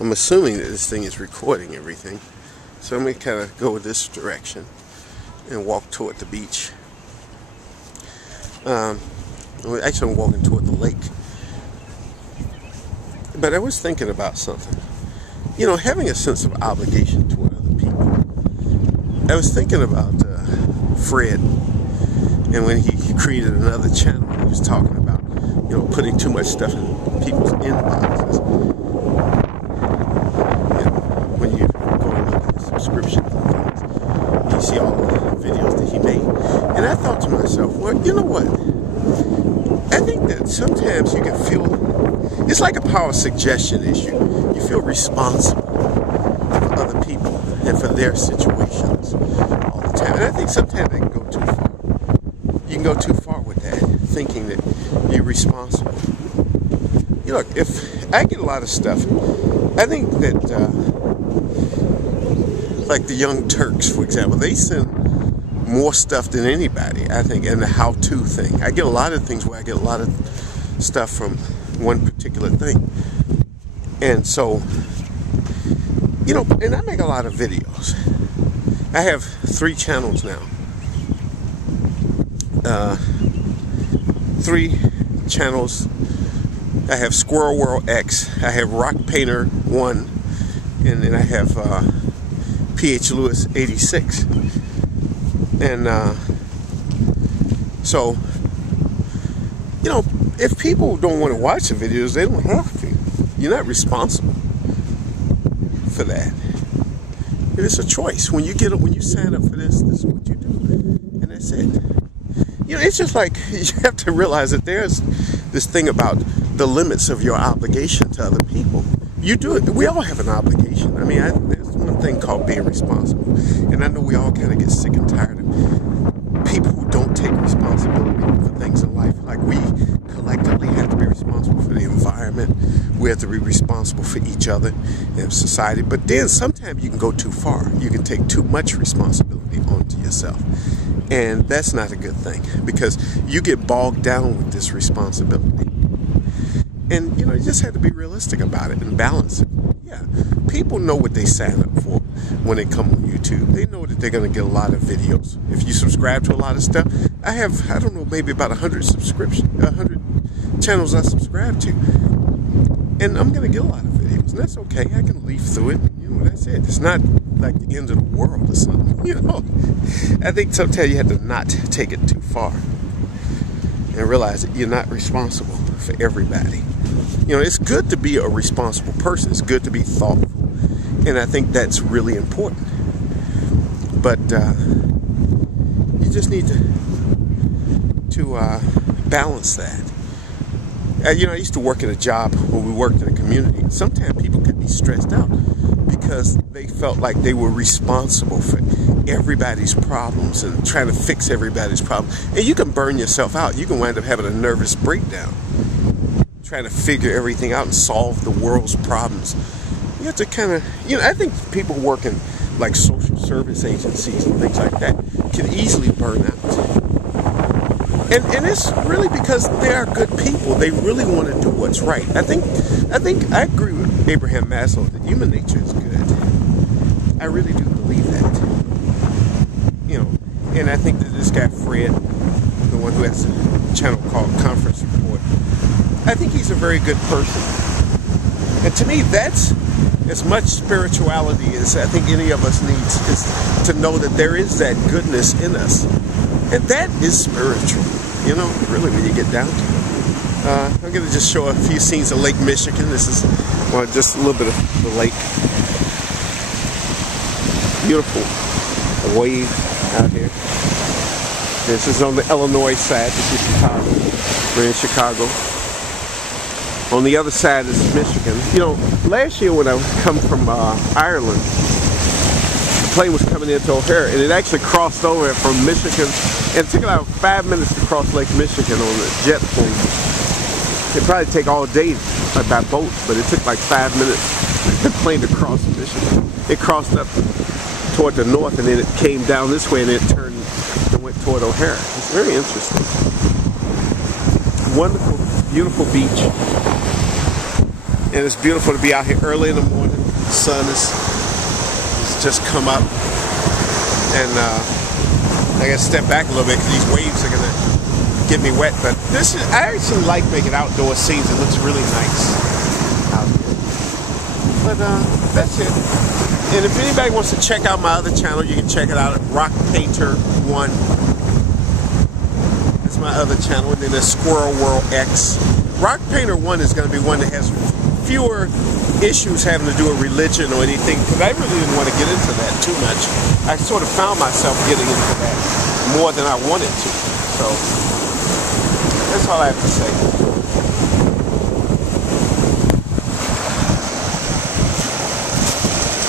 I'm assuming that this thing is recording everything. So I'm going to kind of go this direction and walk toward the beach. Actually, I'm walking toward the lake. But I was thinking about something. You know, having a sense of obligation toward other people. I was thinking about Fred, and when he created another channel, he was talking about, you know, putting too much stuff in people's inboxes. You know, when you go and look at the subscriptions and things, you see all the videos that he made. And I thought to myself, well, you know what? I think that sometimes you can feel, it's like a power suggestion issue. You feel responsible for other people and for their situations all the time. And I think sometimes they can go too far. You can go too far with that, thinking that you're responsible. You know, if I get a lot of stuff, I think that, like the Young Turks, for example, they send more stuff than anybody, I think, in the how-to thing. I get a lot of things where I get a lot of stuff from one particular thing. And so, you know, and I make a lot of videos. I have 3 channels now. 3 channels. I have Squirrel World X, I have Rock Painter 1, and then I have PH Lewis 86. And so, you know, if people don't want to watch the videos, they don't have to. You're not responsible for that. It is a choice. When you sign up for this is what you do, and that's it. You know, it's just like you have to realize that there's this thing about the limits of your obligation to other people. You do it. We all have an obligation. I mean, there's one thing called being responsible, and I know we all kind of get sick and tired of people who don't take responsibility for things in life. Like, we collectively have to be responsible for the environment. We have to be responsible for each other and society. But then sometimes you can go too far. You can take too much responsibility onto yourself. And that's not a good thing, because you get bogged down with this responsibility. And, you know, you just have to be realistic about it and balance it. Yeah, people know what they sign up for when they come on YouTube. They know that they're going to get a lot of videos. If you subscribe to a lot of stuff, I have, I don't know, maybe about 100 channels I subscribe to. And I'm going to get a lot of videos, and that's okay. I can leaf through it. You know, that's it. It's not like the end of the world or something, you know. I think sometimes you have to not take it too far and realize that you're not responsible for everybody. You know, it's good to be a responsible person. It's good to be thoughtful. And I think that's really important. But you just need to balance that. You know, I used to work at a job where we worked in a community. And sometimes people could be stressed out because they felt like they were responsible for everybody's problems and trying to fix everybody's problems. And you can burn yourself out. You can wind up having a nervous breakdown, trying to figure everything out and solve the world's problems. You have to kind of, you know, I think people working like social service agencies and things like that can easily burn out. And it's really because they are good people. They really want to do what's right. I think I agree with Abraham Maslow that human nature is good. I really do believe that. You know, and I think that this guy Fred, the one who has a channel called Conference Report, I think he's a very good person. And to me, that's as much spirituality as I think any of us needs, is to know that there is that goodness in us. And that is spiritual, you know, really, when you get down to it. I'm going to just show a few scenes of Lake Michigan. This is, well, just a little bit of the lake. Beautiful wave out here. This is on the Illinois side. This is Chicago. We're in Chicago. On the other side is Michigan. You know, last year when I come from Ireland, the plane was coming into O'Hare, and it actually crossed over from Michigan, and it took about 5 minutes to cross Lake Michigan on the jet plane. It'd probably take all day by boat, but it took like 5 minutes for the plane to cross Michigan. It crossed up toward the north, and then it came down this way, and it turned and went toward O'Hare. It's very interesting. Wonderful, beautiful beach. And it's beautiful to be out here early in the morning. The sun is just come up. And I gotta step back a little bit because these waves are gonna get me wet. But I actually like making outdoor scenes. It looks really nice out here. But that's it. And if anybody wants to check out my other channel, you can check it out at Rock Painter 1. That's my other channel. And then there's Squirrel World X. Rock Painter 1 is going to be one that has fewer issues having to do with religion or anything, because I really didn't want to get into that too much. I sort of found myself getting into that more than I wanted to. So that's all I have to say.